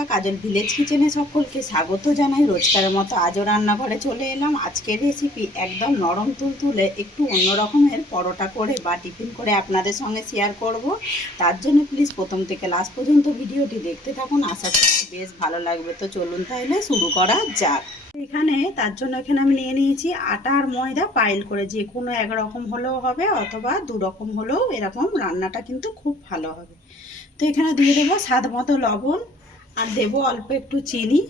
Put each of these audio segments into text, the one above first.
বন্ধুরা, কাজল ভিলেজ কিচেনে সকলকে স্বাগত জানাই। রোজকারের মতো আজও রান্নাঘরে চলে এলাম। আজকের রেসিপি একদম নরম তুলতুলে একটু অন্য রকমের পরোটা করে বা টিফিন করে আপনাদের সঙ্গে শেয়ার করব। তার জন্য প্লিজ প্রথম থেকে লাস্ট পর্যন্ত ভিডিওটি দেখতে থাকুন, আশা করছি বেশ ভালো লাগবে। তো চলুন তাহলে শুরু করা যাক। তার জন্য আমি নিয়ে নিয়েছি আটা আর ময়দা পাইল করে, যে কোনো একরকম হলেও হবে অথবা দু রকম হলেও এরকম রান্নাটা কিন্তু খুব ভালো হবে। তো এখানে দিয়ে দেবো স্বাদ মতো লবণ আর দেবো অল্প একটু চিনি।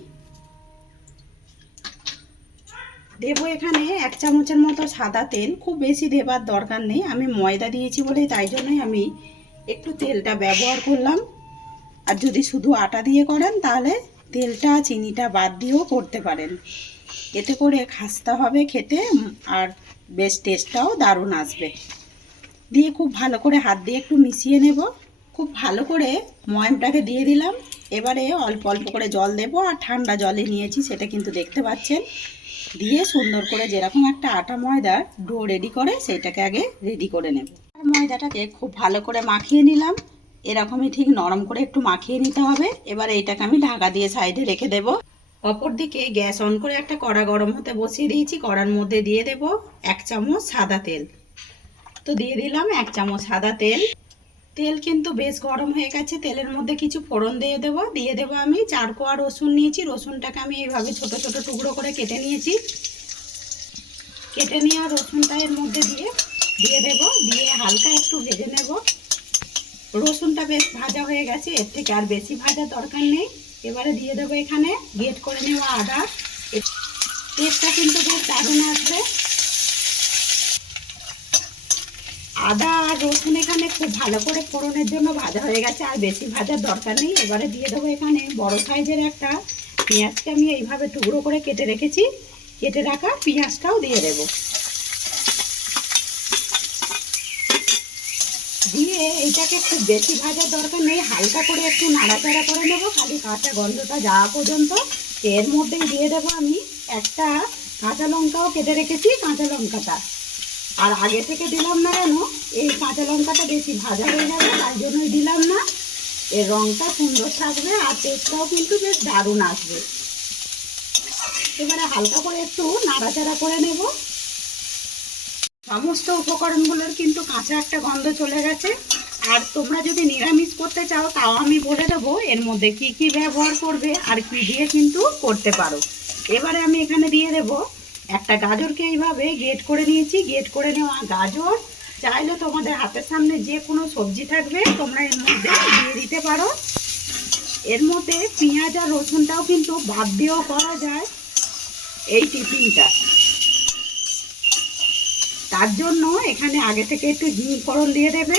দেবো এখানে 1 চামচের মতো সাদা তেল, খুব বেশি দেবার দরকার নেই, আমি ময়দা দিয়েছি বলেই তাই জন্যই আমি একটু তেলটা ব্যবহার করলাম। আর যদি শুধু আটা দিয়ে করেন তাহলে তেলটা চিনিটা বাদ দিয়েও করতে পারেন, এতে করে খাস্তা হবে খেতে আর বেশ টেস্টটাও দারুণ আসবে। দিয়ে খুব ভালো করে হাত দিয়ে একটু মিশিয়ে নেব। খুব ভালো করে ময়ামটাকে দিয়ে দিলাম। এবারে অল্প অল্প করে জল দেবো, আর ঠান্ডা জলে নিয়েছি সেটা কিন্তু দেখতে পাচ্ছেন। দিয়ে সুন্দর করে যেরকম একটা আটা ময়দার ডো রেডি করে সেটাকে আগে রেডি করে নেব। আর ময়দাটাকে খুব ভালো করে মাখিয়ে নিলাম, এরকমই ঠিক নরম করে একটু মাখিয়ে নিতে হবে। এবার এইটাকে আমি ঢাকা দিয়ে সাইডে রেখে দেব। অপরদিকে গ্যাস অন করে একটা কড়া গরম হতে বসিয়ে দিয়েছি। কড়ার মধ্যে দিয়ে দেব 1 চামচ সাদা তেল। তো দিয়ে দিলাম 1 চামচ সাদা তেল। তেল কিন্তু বেশ গরম হয়ে গেছে। তেলের মধ্যে কিছু ফোড়ন দিয়ে দেবো আমি 4 কোয়া রসুন নিয়েছি। রসুনটাকে আমি এইভাবে ছোট ছোট টুকরো করে কেটে নিয়েছি। কেটে নেওয়া রসুনটা এর মধ্যে দিয়ে দেবো, দিয়ে হালকা একটু ভেজে নেব। রসুনটা বেশ ভাজা হয়ে গেছে, এর থেকে আর বেশি ভাজার দরকার নেই। এবারে দিয়ে দেবো এখানে গ্রেট করে নেওয়া আদা। টেস্টটা কিন্তু বেশ দারুণ আসবে। আদা আর রসুন এখানে খুব ভালো করে ফোড়নের জন্য ভাজা হয়ে গেছে, আর বেশি ভাজার দরকার নেই। এবারে দিয়ে দেবো এখানে বড় সাইজের একটা পেঁয়াজকে আমি এইভাবে টুকরো করে কেটে রেখেছি। কেটে রাখা পেঁয়াজটাও দিয়ে দেব। দিয়ে এইটাকে খুব বেশি ভাজার দরকার নেই, হালকা করে একটু নাড়াচাড়া করে নেব খালি কাঁচা গন্ধটা যাওয়া পর্যন্ত। এর মধ্যেই দিয়ে দেবো আমি একটা কাঁচা লঙ্কাও কেটে রেখেছি, কাঁচা লঙ্কাটা আর আগে থেকে দিলাম না কেন, এই কাঁচা লঙ্কাটা বেশি ভাজা হয়ে যাবে তাই জন্যই দিলাম না। এর রঙটা সুন্দর থাকবে আর টেস্টটাও কিন্তু বেশ দারুণ আসবে। এবারে হালকা করে একটু নাড়াচাড়া করে নেব। সমস্ত উপকরণগুলোর কিন্তু কাঁচা একটা গন্ধ চলে গেছে। আর তোমরা যদি নিরামিষ করতে চাও তাও আমি বলে দেবো এর মধ্যে কি কি ব্যবহার করবে আর কি দিয়ে কিন্তু করতে পারো। এবারে আমি এখানে দিয়ে দেবো একটা গাজরকে এইভাবে গ্রেট করে নিয়েছি। গ্রেট করে নেওয়া গাজর, চাইলে তোমাদের হাতের সামনে যে কোনো সবজি থাকবে তোমরা এর মধ্যে দিয়ে দিতে পারো। এর মধ্যে পেঁয়াজ আর রসুনটাও কিন্তু বাদ দিয়েও করা যায় এই টিফিনটা, তার জন্য এখানে আগে থেকে একটু হিং ফোড়ন দিয়ে দেবে।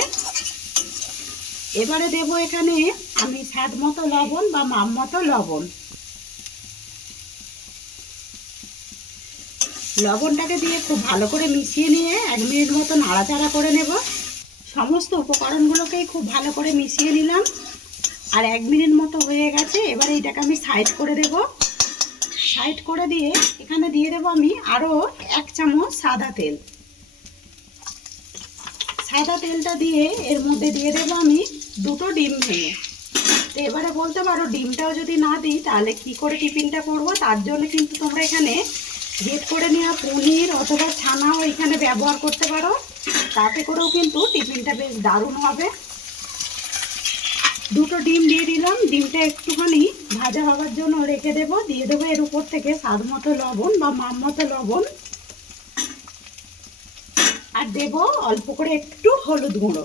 এবারে দেব এখানে আমি স্বাদ মতো লবণ বা মাপ মতো লবণ। লবণটাকে দিয়ে খুব ভালো করে মিশিয়ে নিয়ে 1 মিনিট মতো নাড়াচাড়া করে নেব। সমস্ত উপকরণগুলোকেই খুব ভালো করে মিশিয়ে নিলাম আর 1 মিনিট মতো হয়ে গেছে। এবারে এটাকে আমি সাইড করে দেব। সাইড করে দিয়ে এখানে দিয়ে দেব আমি আরও 1 চামচ সাদা তেল। সাদা তেলটা দিয়ে এর মধ্যে দিয়ে দেবো আমি 2টো ডিম ভেঙে। তো এবারে বলতে পারো ডিমটাও যদি না দিই তাহলে কি করে টিফিনটা করব, তার জন্য কিন্তু তোমরা এখানে গ্রেট করে নেওয়া পনির অথবা ছানাও এখানে ব্যবহার করতে পারো, তাতে করেও কিন্তু টিফিনটা বেশ দারুণ হবে। 2টো ডিম দিয়ে দিলাম। ডিমটা একটুখানি ভাজা হওয়ার জন্য রেখে দেবো। দিয়ে দেবো এর উপর থেকে স্বাদ মতো লবণ বা মাপ মতো লবণ, আর দেব অল্প করে একটু হলুদ গুঁড়ো।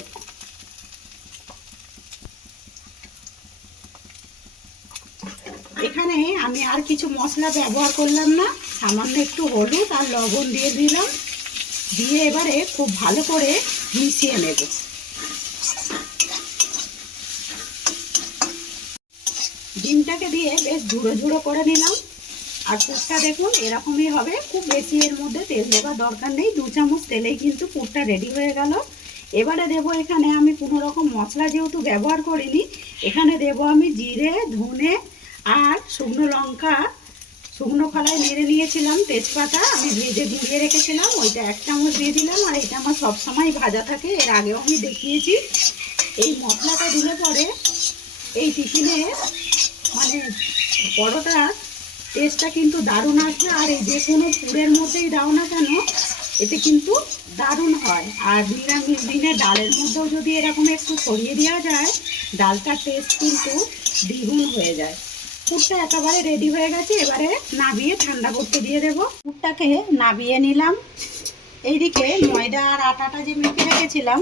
এখানে আমি আর কিছু মশলা ব্যবহার করলাম না, সামান্য একটু হলুদ আর লবণ দিয়ে দিলাম। দিয়ে এবারে খুব ভালো করে মিশিয়ে নেব। ডিমটাকে দিয়ে বেশ ঝুড়ো ঝুড়ো করে নিলাম। আর পুরটা দেখুন এরকমই হবে, খুব বেশি এর মধ্যে তেল দেওয়ার দরকার নেই। 2 চামচ তেলেই কিন্তু পুরটা রেডি হয়ে গেল। এবারে দেব এখানে আমি কোনো রকম মশলা যেহেতু ব্যবহার করিনি, এখানে দেব আমি জিরে, ধনে আর শুকনো লঙ্কা। শুকনো খোলায় নেড়ে নিয়েছিলাম, তেজপাতা আমি ভেজে ভিজিয়ে রেখেছিলাম, ওইটা 1 চামচ দিয়ে দিলাম। আর এটা আমার সবসময় ভাজা থাকে, এর আগেও আমি দেখিয়েছি। এই মশলাটা দিলে পরে এই টিফিনে মানে পরোটা টেস্টটা কিন্তু দারুণ আসবে। আর এই যে কোনো পুরের মধ্যেই দাও না কেন, এতে কিন্তু দারুণ হয়। আর নিরামিষ দিনে ডালের মধ্যেও যদি এরকম একটু ছড়িয়ে দেওয়া যায়, ডালটার টেস্ট কিন্তু দ্বিগুণ হয়ে যায়। পুরটা একেবারে রেডি হয়ে গেছে, এবারে নাবিয়ে ঠান্ডা করতে দিয়ে দেবো। পুরটাকে নাবিয়ে নিলাম। এইদিকে ময়দা আর আটাটা যে মেখে রেখেছিলাম,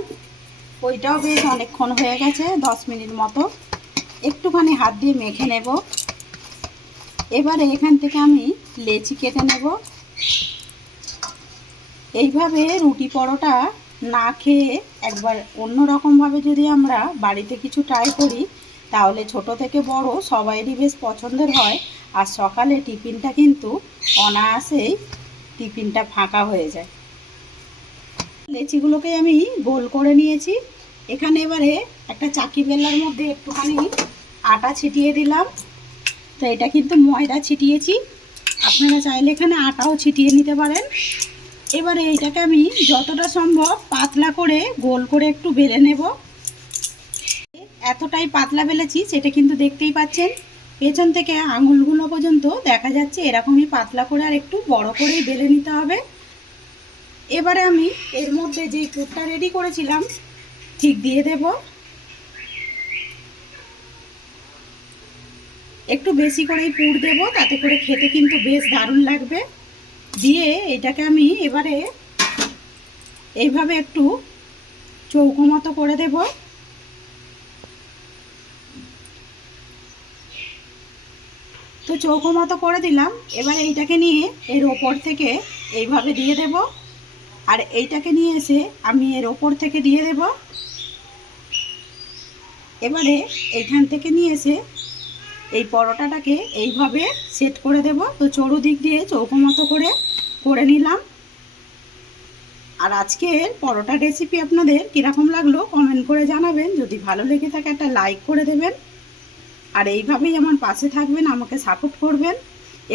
ওইটাও বেশ অনেকক্ষণ হয়ে গেছে, 10 মিনিট মতো। একটুখানি হাত দিয়ে মেখে নেব। এবারে এখান থেকে আমি লেচি কেটে নেব। এইভাবে রুটি পরোটা না খেয়ে একবার অন্য রকমভাবে যদি আমরা বাড়িতে কিছু ট্রাই করি, তাহলে ছোট থেকে বড় সবাইরই বেশ পছন্দের হয়। আর সকালে টিফিনটা কিন্তু অনায়াসেই টিফিনটা ফাঁকা হয়ে যায়। লেচিগুলোকে আমি গোল করে নিয়েছি। এখানে এবারে একটা চাকি বেলার মধ্যে একটুখানি আটা ছিটিয়ে দিলাম। তো এটা কিন্তু ময়দা ছিটিয়েছি, আপনারা চাইলে এখানে আটাও ছিটিয়ে নিতে পারেন। এবারে এইটাকে আমি যতটা সম্ভব পাতলা করে গোল করে একটু বেলে নেব। এতটাই পাতলা বেলেছি সেটা কিন্তু দেখতেই পাচ্ছেন, পেছন থেকে আঙুলগুলো পর্যন্ত দেখা যাচ্ছে। এরকমই পাতলা করে আর একটু বড় করেই বেলে নিতে হবে। এবারে আমি এর মধ্যে যে পুরটা রেডি করেছিলাম ঠিক দিয়ে দেব। একটু বেশি করেই পুর দেব, তাতে করে খেতে কিন্তু বেশ দারুণ লাগবে। দিয়ে এটাকে আমি এবারে এইভাবে একটু চৌকো মতো করে দেব। তো চৌকো মতো করে দিলাম। এবারে এইটাকে নিয়ে এর ওপর থেকে এইভাবে দিয়ে দেব, আর এইটাকে নিয়ে এসে আমি এর ওপর থেকে দিয়ে দেব। এবারে এইখান থেকে নিয়ে এসে এই পরোটাটাকে এইভাবে সেট করে দেব। তো চৌদিক দিয়ে চৌকো মতো করে নিলাম। আর আজকের পরোটা রেসিপি আপনাদের কীরকম লাগলো কমেন্ট করে জানাবেন। যদি ভালো লেগে থাকে একটা লাইক করে দেবেন। আর এইভাবেই আমার পাশে থাকবেন, আমাকে সাপোর্ট করবেন।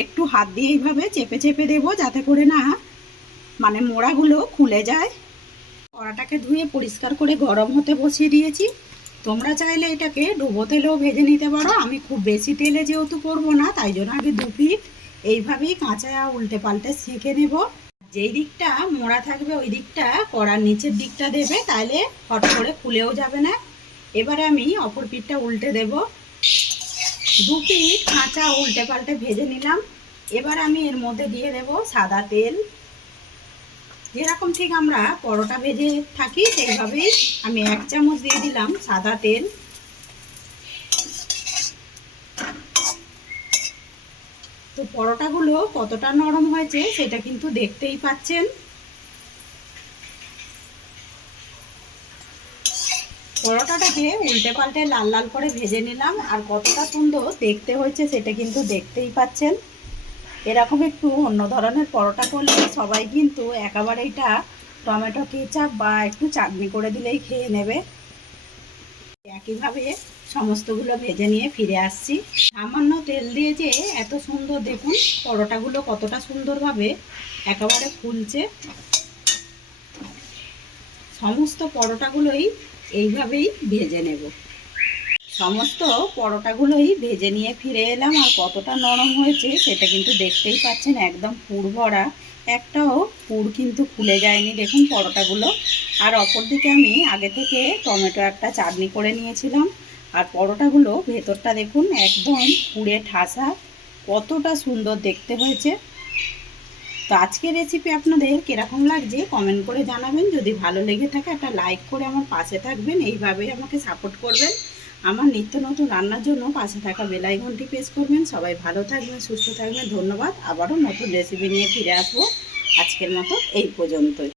একটু হাত দিয়ে এইভাবে চেপে চেপে দেবো, যাতে করে না মানে মোড়াগুলো খুলে যায়। কড়াটাকে ধুয়ে পরিষ্কার করে গরম হতে বসিয়ে দিয়েছি। তোমরা চাইলে এটাকে ডুবো তেলেও ভেজে নিতে পারো। আমি খুব বেশি তেলে যেহেতু করবো না, তাই জন্য আগে 2 পিঠ এইভাবেই কাঁচা উল্টে পাল্টে সেঁকে নেব। যেই দিকটা মোড়া থাকবে ওই দিকটা কড়ার নিচের দিকটা দেবে, তাহলে হট করে খুলেও যাবে না। এবারে আমি অপর পিঠটা উল্টে দেব। 2 পিঠ কাঁচা উল্টে পাল্টে ভেজে নিলাম। এবার আমি এর মধ্যে দিয়ে দেব সাদা তেল। যেরকম ঠিক আমরা পরোটা ভেজে থাকি সেইভাবেই আমি 1 চামচ দিয়ে দিলাম সাদা তেল। তো পরোটাগুলো কতটা নরম হয়েছে সেটা কিন্তু দেখতেই পাচ্ছেন। পরোটাটাকে উল্টে পাল্টে লাল লাল করে ভেজে নিলাম, আর কতটা সুন্দর দেখতে হয়েছে সেটা কিন্তু দেখতেই পাচ্ছেন। এরকম একটু অন্য ধরনের পরোটা করলে সবাই কিন্তু একেবারে এটা টমেটো কেচাপ বা একটু চাটনি করে দিলেই খেয়ে নেবে। একইভাবে সমস্তগুলো ভেজে নিয়ে ফিরে আসছি। সামান্য তেল দিয়ে যে এত সুন্দর, দেখুন পরোটাগুলো কতটা সুন্দরভাবে একেবারে ফুলছে। সমস্ত পরোটাগুলোই এইভাবেই ভেজে নেব। সমস্ত পরোটাগুলোই ভেজে নিয়ে ফিরে এলাম। আর কতটা নরম হয়েছে সেটা কিন্তু দেখতেই পাচ্ছেন, একদম পুর ভরা, একটাও পুর কিন্তু খুলে যায়নি দেখুন পরোটাগুলো। আর অপর দিকে আমি আগে থেকে টমেটো একটা চাটনি করে নিয়েছিলাম। আর পরোটাগুলো ভেতরটা দেখুন একদম পুড়ে ঠাসা, কতটা সুন্দর দেখতে হয়েছে। তো আজকের রেসিপি আপনাদের কীরকম লাগছে কমেন্ট করে জানাবেন। যদি ভালো লেগে থাকে একটা লাইক করে আমার পাশে থাকবেন, এইভাবে আমাকে সাপোর্ট করবেন। আমার নিত্য নতুন রান্নার জন্য পাশে থাকা বেল আইকনটি প্রেস করবেন। সবাই ভালো থাকবেন, সুস্থ থাকবেন। ধন্যবাদ। আবারও নতুন রেসিপি নিয়ে ফিরে আসবো। আজকের মতো এই পর্যন্তই।